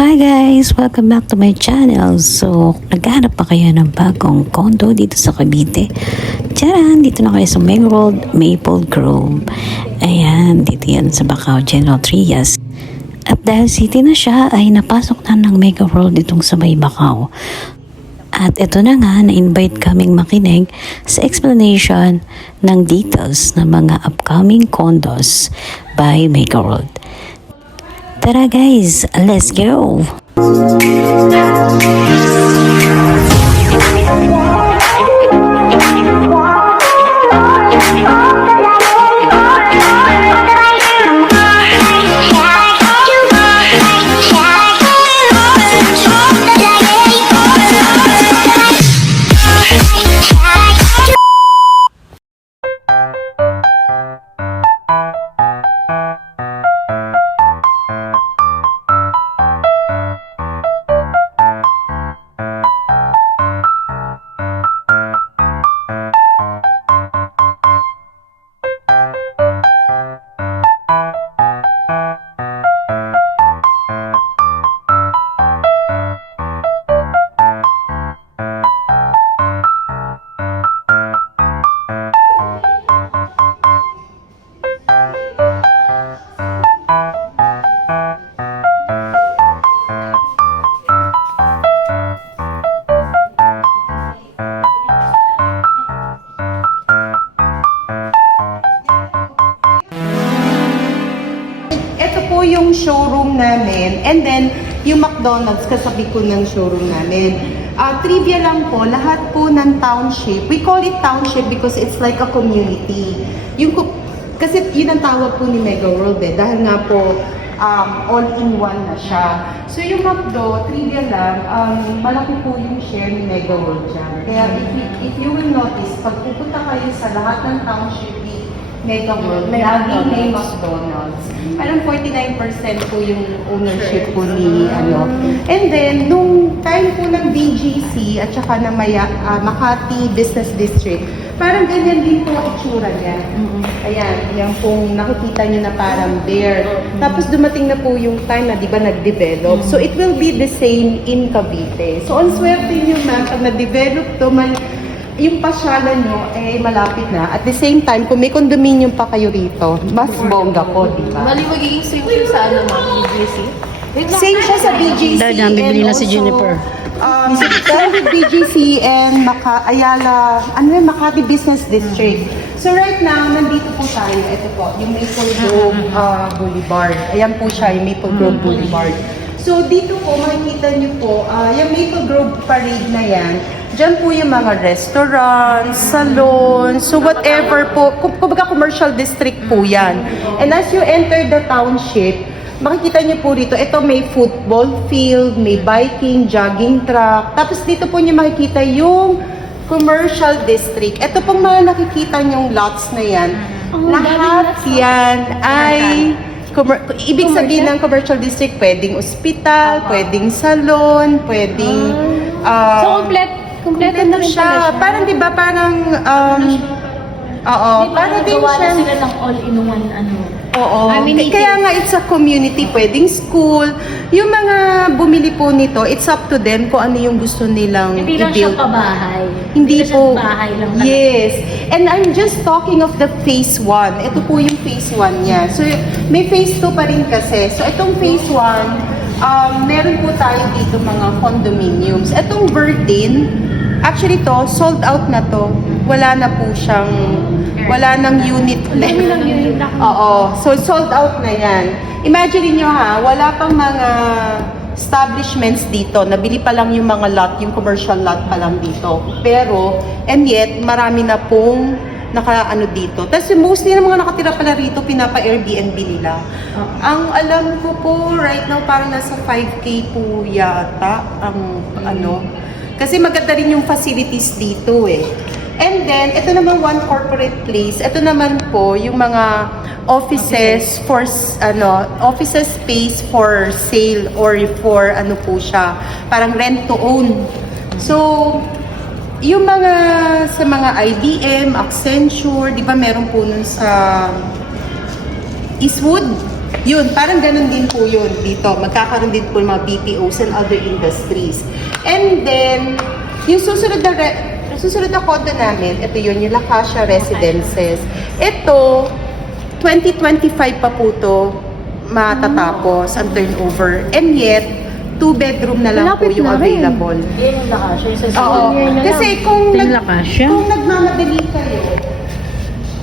Hi guys! Welcome back to my channel. So, naghahanap pa kayo ng bagong condo dito sa Cavite? Tiyaran! Dito na kayo sa Maple Grove. Ayan, dito yan sa Bacau, General Trias. At dahil city na siya, ay napasok na ng Mega World ditong sa may Bacau. At ito na nga, na-invite kaming makinig sa explanation ng details ng mga upcoming condos by Mega World. Tara guys, let's go! Ito po yung showroom namin, and then yung McDonald's kasabi ko ng showroom namin. Trivia lang po, lahat po ng township, we call it township because it's like a community. Kasi yun ang tawag po ni Mega World dahil nga po all-in-one na siya. So yung McDo, trivia lang, malaki po yung share ni Mega World dyan. Kaya if you will notice, pag pupunta kayo sa lahat ng township ni Mega World, may laging may McDonald's. Parang 49% po yung ownership po ni And then, nung time po ng BGC at saka ng Makati Business District, parang ganyan din po ang itsura niya. Ayan, yan pong nakikita niyo na parang bear. Tapos dumating na po yung time na, di ba, nag-develop. So, it will be the same in Cavite. So, ang swerte niyo, ma'am, pag na-develop to, yung pasyalan nyo, malapit na. At the same time, kung may condominium pa kayo rito, mas bongga po, di ba? Mali magiging same siya sa BGC? Same siya sa BGC. Dahil bibili na si Jennifer. Same with BGC and Makati Business District. So right now, nandito po tayo. Ito po, yung Maple Grove Boulevard. Ayan po siya, yung Maple Grove Boulevard. So dito po, makikita niyo po, yung Maple Grove Parade na yan, diyan po yung mga restaurants, salons, so whatever po, kumbaga commercial district po yan. And as you enter the township, makikita niyo po rito, ito may football field, may biking, jogging track, tapos dito po niyo makikita yung commercial district. Ito pong mga nakikita niyong lots na yan, lahat yan ay ibig sabihin ng commercial district, pwedeng ospital, pwedeng salon, pwedeng So, kompleto na rin siya. Parang 'di ba parang parang din gawa siya. na sila ng all-in-one Oo. Kaya nga it's a community, pwedeng school. Yung mga bumili po nito, it's up to them kung ano yung gusto nilang Hindi lang siya i-build. pabahay. Hindi po. Bahay lang talaga. Yes. And I'm just talking of the phase 1. Ito po yung phase 1 niya. So, may phase 2 pa rin kasi. So, itong phase 1, meron po tayo dito mga condominiums. Itong Verdin, actually to, sold out na to. Wala na po siyang, wala nang unit left. Oo. So, sold out na yan. Imagine niyo wala pang mga establishments dito. Nabili pa lang yung mga lot, yung commercial lot pa lang dito. Pero, and yet, marami na pong dito. Tapos mostly ng mga nakatira pala rito, pinapa-Airbnb nila. Ang alam ko po, right now, parang nasa 5K po yata ang Kasi maganda rin yung facilities dito And then, ito naman one corporate place. Ito naman po yung mga offices for offices space for sale or for po siya, parang rent to own. So, yung mga sa mga IBM, Accenture, 'di ba meron po nun sa Eastwood? Yun, parang ganun din po yun dito. Magkakaroon din po ng mga BPOs and other industries. And then, yung susunod na condo namin, ito yun, yung La Casa Residences. Ito, 2025 pa po to matatapos ang turnover. And yet, 2-bedroom na lang po Malapit yung na rin. available. Yan yung lakasya. Yung sa Oo. second year na lang. Kasi kung, Yung La Casa? kung nagmamadali kayo,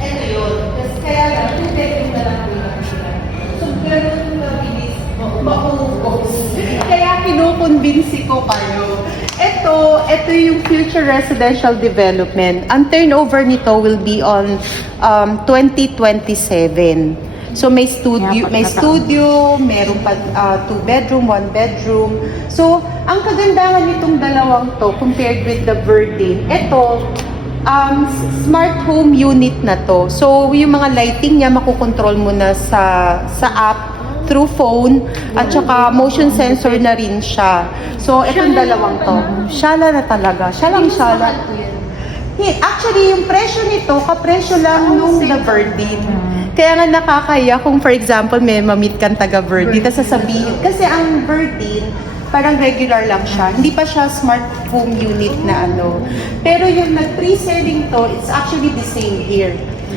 ito yun. Kasi kaya lang, 2-bedroom na lang po yung nakita. So, ganun mabilis, maubos. Kaya kinukonbinsi ko kayo. Ito yung future residential development. Ang turnover nito will be on 2027. So may studio, meron pa 2-bedroom, 1-bedroom. So ang kagandahan nitong dalawang to compared with the Verdin, ito smart home unit na to. So yung mga lighting niya makokontrol mo na sa app through phone at saka motion sensor na rin siya. So itong dalawang to, shala na talaga. Shala. Actually, yung presyo nito, kapresyo lang nung The Verdin. Kaya nga nakakaya kung for example may mamit kang taga Verdin, tapos sasabihin, kasi ang Verdin, parang regular lang siya. Hindi pa siya smart home unit na ano. Pero yung nag-pre-selling to, it's actually the same here.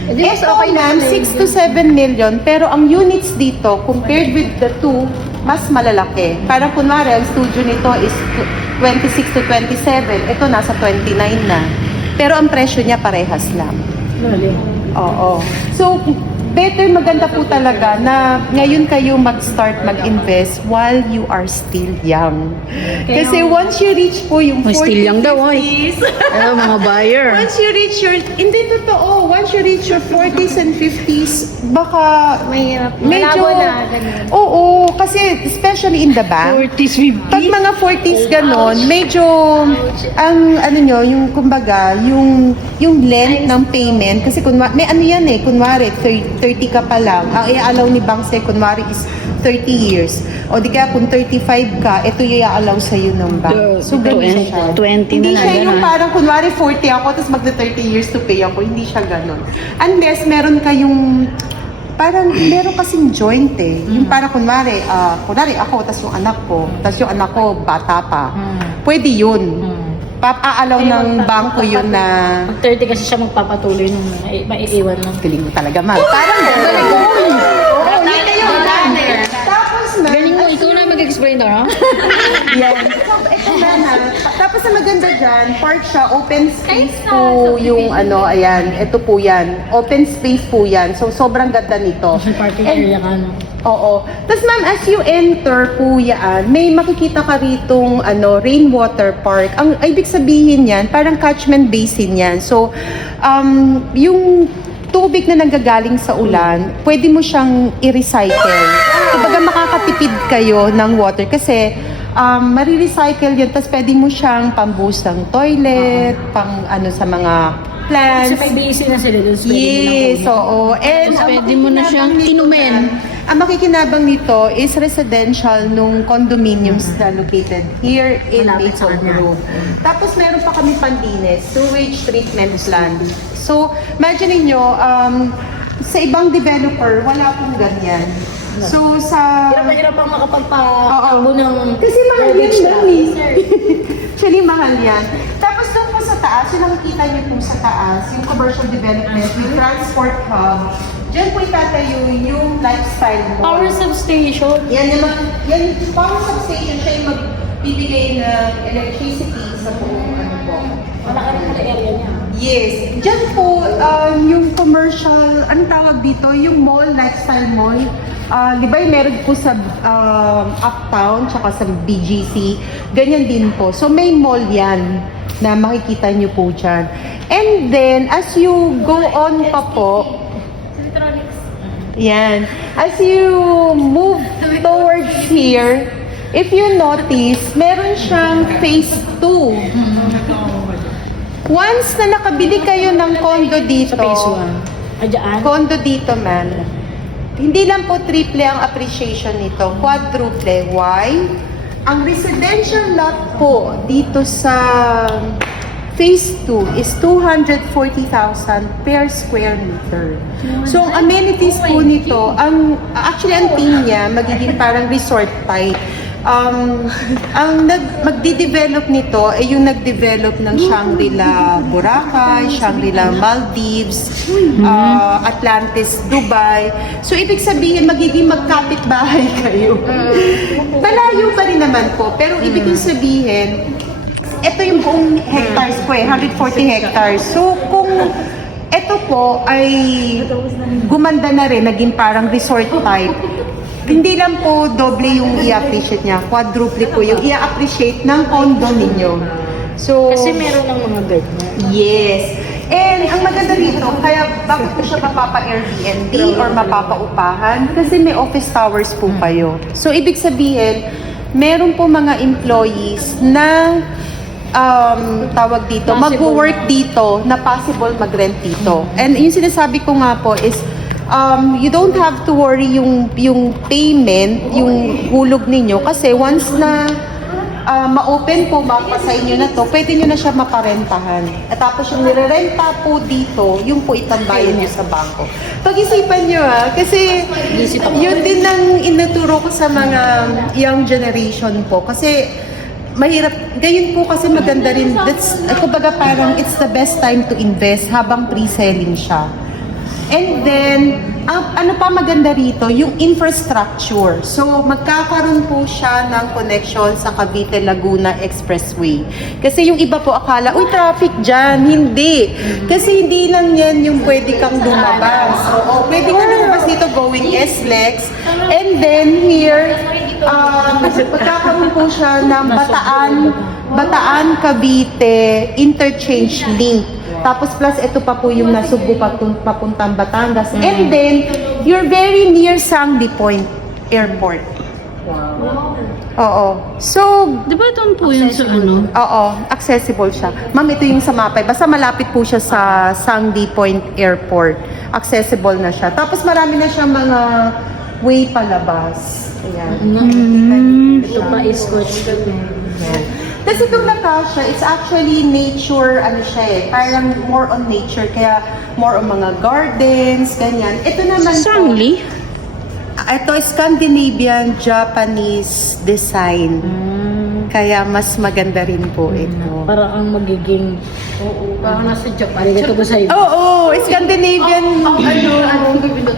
Ito ma'am, 6 to 7 million, pero ang units dito, compared with the two, mas malalaki. Parang kunwari, ang studio nito is 26 to 27, ito nasa 29 na. Pero ang presyo niya parehas lang. Oo. So, better maganda po talaga na ngayon kayo mag-start mag-invest while you are still young. Kasi once you reach po yung 40s, Still young daw, oy. Hello, mga buyer. once you reach your, hindi totoo, once you reach your 40s and 50s, baka Mahirap. medyo, Malabo na, ganun. oo, kasi especially in the bank, 40s, 50s. pag mga 40s ganon, medyo, ang ano nyo, yung kumbaga, yung length ng payment, kasi kunwari, may ano yan eh, kunwari, 30 ka pa lang, ang i-allow ni bank say, kunwari is 30 years. O di kaya kung 35 ka, ito yung i-allow sa'yo ng bank. So, ganun siya. 20 Hindi na siya lang, yung ganun. parang kunwari 40 ako, tapos magda 30 years to pay ako. Hindi siya ganun. Unless meron kayong parang meron kasing joint eh. Yung parang kunwari ako, tas yung anak ko, tas yung anak ko bata pa. Pwede yun. Aalaw ng bangko yun na Pag 30 kasi siya magpapatuloy nung maiiwan lang. galing mo talaga, ma'am. Parang galing mo. Oo, hindi kayo Tapos na, Galing mo, ikaw na mag-explain to, no? yan. So, ito na na. Tapos ang maganda dyan, park siya, open space po yung ano, ayan, ito po yan. Open space po yan. So, sobrang ganda nito. Parking And- area ka, no? Oo. Tapos ma'am, as you enter po yan, may makikita ka ritong rainwater park. Ang ibig sabihin yan, parang catchment basin yan. So, yung tubig na nanggagaling sa ulan, pwede mo siyang i-recycle. Kumbaga makakatipid kayo ng water kasi marirecycle yun. Tapos pwede mo siyang pambuhos ng toilet, pang sa mga plants. Kasi may busy na sila doon. Yes, oo. And Tapos ang pwede mo na siyang makikinabang nito inumin. Ang makikinabang nito is residential nung condominiums na located here in Malapit sa Maple kanya. Grove. Tapos meron pa kami panlinis, sewage treatment plant. So, imagine niyo sa ibang developer, wala pong ganyan. So, sa... Hirap pang makapagpatakbo ng Kasi mahal yan, garbage truck. mami. Actually, mahal yan. Tapos doon po sa taas, yung nakikita niyo po sa taas, yung commercial development with transport hub, diyan po itatayo yung lifestyle mall. Power substation. Yan yung power substation, siya yung magbibigay ng electricity sa buong po. Malaki rin pala area niya. Yes. Diyan po, yung commercial, anong tawag dito? Yung mall, lifestyle mall. Di ba yung meron po sa Uptown, tsaka sa BGC. Ganyan din po. So may mall yan na makikita nyo po dyan. And then, as you go on pa po, yan. As you move towards here, if you notice, meron siyang phase 2. Once na nakabili kayo ng condo dito, Sa phase 1. Adyaan. condo dito, ma'am, hindi lang po triple ang appreciation nito, quadruple. Why? Ang residential lot po dito sa Phase 2 is 240,000 per square meter. So, ang amenities po nito, actually, ang theme niya, magiging parang resort type. Magdi-develop nito ay yung nag-develop ng Shangri-La Boracay, Shangri-La Maldives, Atlantis, Dubai. So, ibig sabihin, magiging magkapit-bahay kayo. Malayo pa rin naman po, pero ibig sabihin, ito yung buong hectares po 140 hectares. So, kung ito po ay gumanda na rin, naging parang resort type, hindi lang po doble yung i-appreciate niya, quadruple po yung i-appreciate ng condo ninyo. So, Kasi meron ng mga guide na. yes. And ang maganda rito, kaya bakit po siya mapapa-Airbnb or mapapa-upahan? Kasi may office towers po kayo. So, ibig sabihin, meron po mga employees na tawag dito, mag-work dito na possible mag-rent dito. And yung sinasabi ko nga po is, you don't have to worry yung payment, yung hulog ninyo kasi once na ma-open po, mapasa inyo na to, pwede nyo na siya maparentahan. At tapos yung nire-renta po dito, yung po itambayan nyo sa bangko. Pag-isipan nyo kasi yun din ang inaturo ko sa mga young generation po. Kasi mahirap, gayon po kasi maganda rin, kumbaga parang it's the best time to invest habang pre-selling siya. And then, ano pa maganda rito, yung infrastructure. So, magkakaroon po siya ng connection sa Cavite Laguna Expressway. Kasi yung iba po akala, uy, traffic dyan. Hindi. Kasi hindi lang yan yung pwede kang lumabas. Oo, pwede ka lumabas dito going SLEX. And then here, magkakaroon po siya ng Bataan Cavite interchange link. Tapos plus ito pa po yung Nasugbu papuntang Batangas. And then, you're very near Sandy Point Airport. Oo. So, Di ba doon po yun sa ano? oo, accessible siya. Ma'am, ito yung sa mapay. Basta malapit po siya sa Sandy Point Airport. Accessible na siya. Tapos marami na siyang mga way palabas. Ayan. Ito pa is coach. Ayan. Kasi itong Lacacia, it's actually nature, ano siya parang more on nature, kaya more on mga gardens, ganyan. Ito naman Sangli? ito Scandinavian Japanese design. Kaya mas maganda rin po ito. Para ang magiging, parang nasa Japan. Ito ko sa'yo. Oo, Scandinavian,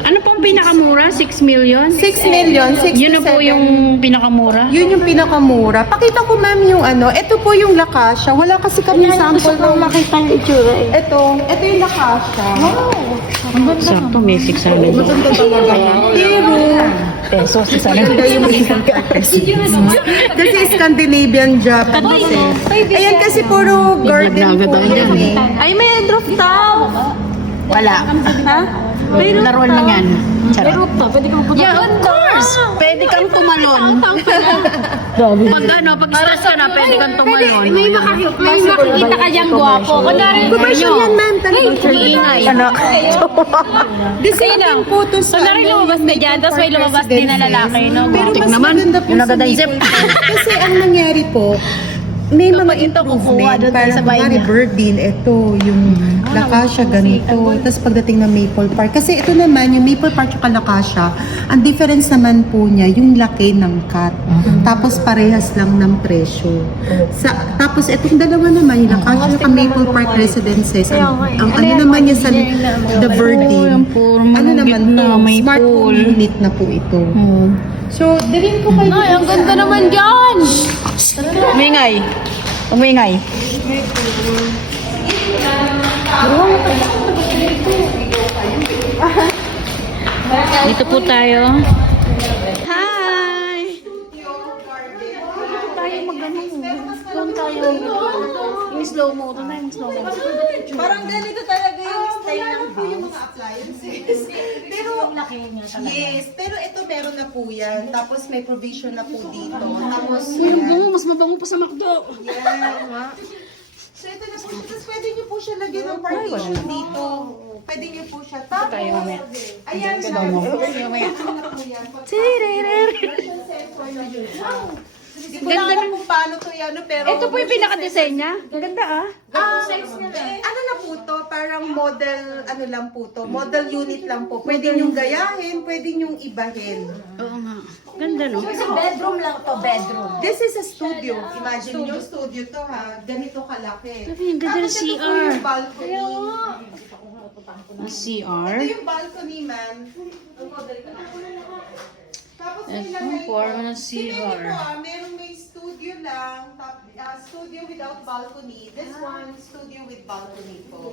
Ano pong pinakamura? 6 million? 6 million, 67. Yun na po yung pinakamura? Yun yung pinakamura. Pakita ko ma'am yung ito po yung Lacacia. Wala kasi kami sample ng makita yung itsura eh. Ito yung Lacacia. Sakto, may 600. Pesos, isa lang. Kasi Scandinavian Japanese eh. Ayan kasi puro garden po yan eh. Ay, may drop tao! Wala. Ha? Pero Laruan lang yan. Pero pwede kang pumunta. Yeah, of course! Pwede kang tumalon. Pag stress ka na, pwede kang tumalon. May makikita ka diyang gwapo. Kunwari, Commercial yan ma'am. Ingay. Design po to sa kunwari lumabas ka dyan, tapos may lumabas din na lalaki, no? Pero Tik mas naman. maganda po Yung sa naganda yung zip. Maple. Kasi ang nangyari po, may mga improvement. doon Parang sa bahay kunwari niya. Birdin, ito, yung Lacacia ganito. Tapos pagdating ng Maple Park. Kasi ito naman, yung Maple Park at Lacacia, ang difference naman po niya, yung laki ng cut. Tapos parehas lang ng presyo. Tapos itong dalawa naman, yung Lacacia at Maple Park Residences, ang ano naman niya sa The Birdin. Ano naman to, smart home unit na po ito. So, dalhin ko kayo. Ay, ang ganda naman dyan! Umingay. Umingay. Dito po tayo. Yung slow mo. Doon tayo yung slow mo. Parang ganito talaga yung style ng house. Yung mga appliances. Pero, yes, pero ito meron na po yan. Tapos may provision na po dito. Tapos, Mas mabango pa sa McDo. yeah. So ito na po. Tapos pwede nyo po siya lagyan ng partition dito. Pwede nyo po siya. Tapos, ayan. Hindi ko lang alam kung paano to yan, pero... Ito po yung pinaka-design niya. Ang ganda ah. Ano na po to? Parang model, ano lang po to? Model unit lang po. Pwede nyong gayahin, pwede nyong ibahin. Oo nga. Ganda no? Bedroom lang to, bedroom. This is a studio. Imagine nyo, studio to ha. Ganito kalaki. Sabi, ang ganda ng Tapos ito po CR. yung balcony. Ang CR. Ito yung balcony, ma'am. Tapos may Ito, lagay forma ng Depende CR. po merong may studio lang, studio without balcony. This one, studio with balcony po.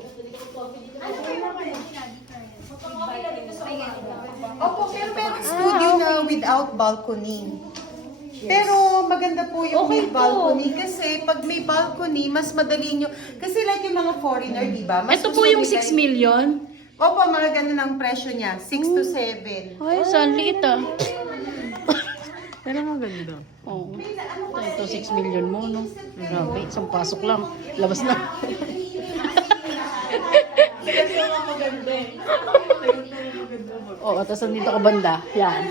Opo, pero merong studio na without balcony. Pero maganda po yung may balcony kasi pag may balcony, mas madali nyo. Kasi like yung mga foreigner, di ba? Mas Ito po gusto yung nila 6 million. Opo, mga ganun ang presyo niya. 6 to 7. Ay, saan liit ah. Pero maganda. Oo. Ito 6 million mo, no? Grabe, isang pasok lang. Labas na. Oo, tapos nandito ka banda. Yan.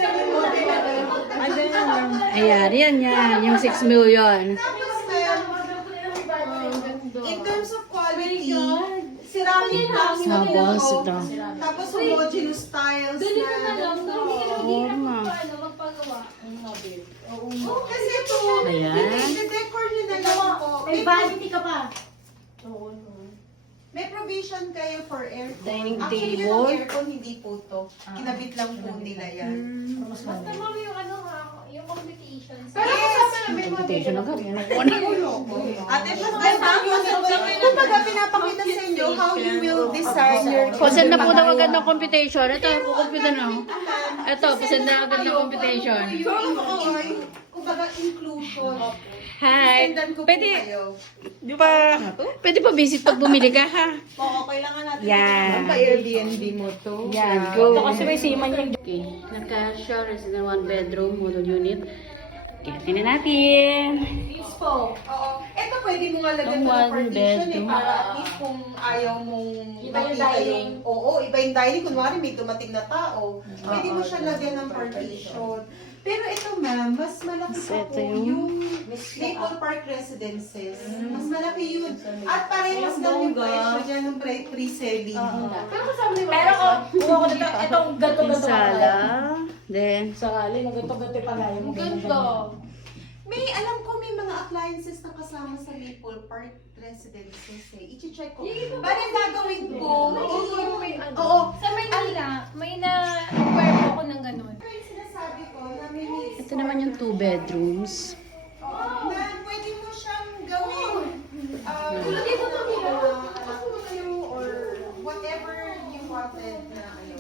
Ayan, yan. Yung 6 million. Tapos, in terms of quality, ceramic blocks na po. Tapos, ito. Tapos, homogeneous tiles na. Forma. Kasi ito, Ayan. i-decor nyo na lang po. May vanity ka pa. May provision kayo for aircon. Dining Actually, table. yung aircon, hindi po to. Kinabit lang po nila yan. Basta ma'am yung ano ha, yung competitions. Pero kasama namin mga Invitation agad. Ate, kumbaga pinapakita sa inyo how you will design your Pasend na po daw agad ng computation. Ito, kukumputan na. Ito, pasend na agad ng computation. Kumbaga inclusion. Hi. Sendan ko po Pwede, kayo. pwede pa visit pag bumili ka, ha? Oo, kailangan natin. Yan. Pa-Airbnb mo to. Yan, go. Ito kasi may siman yung... Okay, nagka-share, resident 1 bedroom, model unit. Okay, tingnan natin. Oo. Ito pwede mo nga lagyan Ang mo ng one partition bedroom. para at least kung ayaw mong Iba yung makita dining. Oo, iba yung dining. Kunwari may dumating na tao. Pwede mo siya lagyan ng partition. Pero ito ma'am, mas malaki So, pa ito po yung- yung Maple Park Residences. Mas malaki yun. At parehas lang yung presyo dyan ng pre-selling. Pero kung ako nito, itong gato-gato Sala. Then, Sakali, gato-gato pa nga yung ganda. May, alam ko may mga appliances na kasama sa Maple Park Residences eh. I-check ko. Bali gagawin ko. Oo. Sa Maynila, may na-require po ako ng ganun. Pero yung sinasabi ko na may needs ito naman yung 2 bedrooms. na pwede mo siyang gawin. Or whatever you wanted na ano.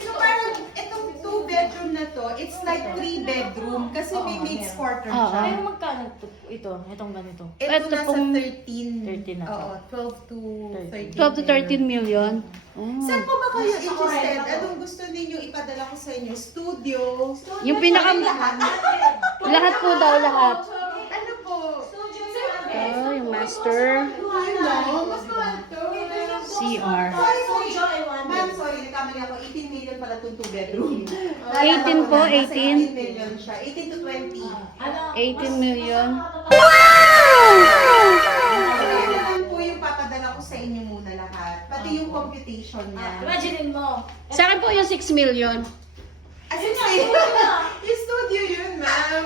So parang itong 2 bedroom na to, it's like 3 bedroom kasi may maid's quarter siya. Pero magkano ito? Itong ganito? Ito Ito nasa pong 13. 13 na to. Oo, 12 to 13. 12 to 13 million. Oh. Saan po ba kayo interested? Anong gusto ninyo ipadala ko sa inyo? Studio? Yung pinaka... Lahat po daw, lahat. Ano po? Oh, yung master. Mas mahal to. CR. Sorry. Ma'am, sorry. Nagkamali ako. 18 million pala itong 2 bedroom. 18 po, Nasa 18. 18 million siya. 18 to 20. 18 million. Ito lang po yung papadala ko sa inyo muna lahat. Pati yung computation niya. Imagine mo. Sa akin po yung 6 million. As in, yung studio yun, ma'am.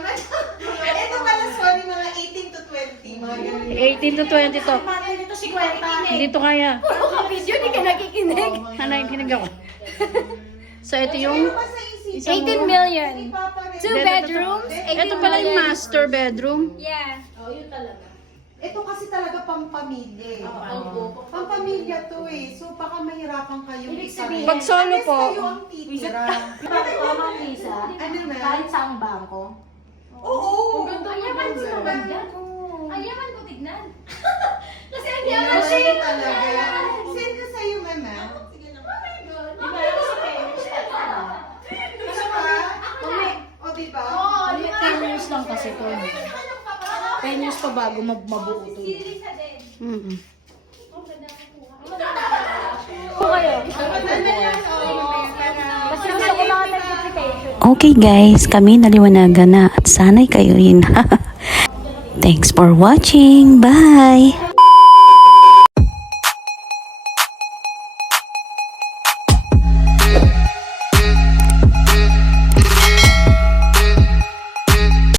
Ito pala, sorry, mga 18 to 20. Mga ganun. 18 to 20 to. Imagine dito 50. Hindi to kaya. Puro ka video, di ka nakikinig. Nanakikinig ako. So, ito yung... 18 million. 2 Ito- bedrooms, 18 Ito pala yung master bedroom. Yeah. Ito kasi talaga pang pamilya eh. Pang pamilya to eh. So baka mahirapan kayo. Ibig sabihin, Pag solo po, kayo ang titira. Bakit tama, Lisa? Ano na? Kahit sa ang bangko. Oo. Ayaman ko naman yan. Ayaman ko tignan. Kasi ang yaman Kasi siya. talaga. Send ko sa'yo, mama. Di ba lang sa parents O diba? Oo, 10 years lang kasi to. 10 years pa bago mabuo to. Mm-mm. Po kayo. Kasi gusto ko mga certification. Okay guys, kami naliwanagan na at sana'y kayo rin. Thanks for watching. Bye!